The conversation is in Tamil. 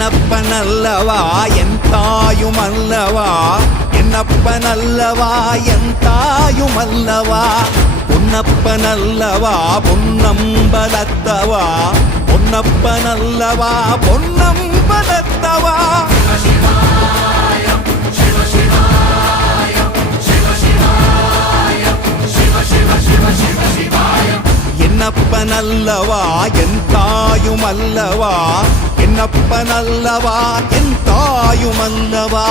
என்னப்பனல்லவா என் தாயுமல்லவா, என்னப்பனல்லவா என் தாயுமல்லவா, பொன்னப்பனல்லவா பொன்னம்பலத்தவா, பொன்னப்பனல்லவா பொன்னம்பலத்தவா. என்னப்பனல்லவா என் தாயுமல்லவா, என்னப்பனல்லவா என் தாயுமல்லவா.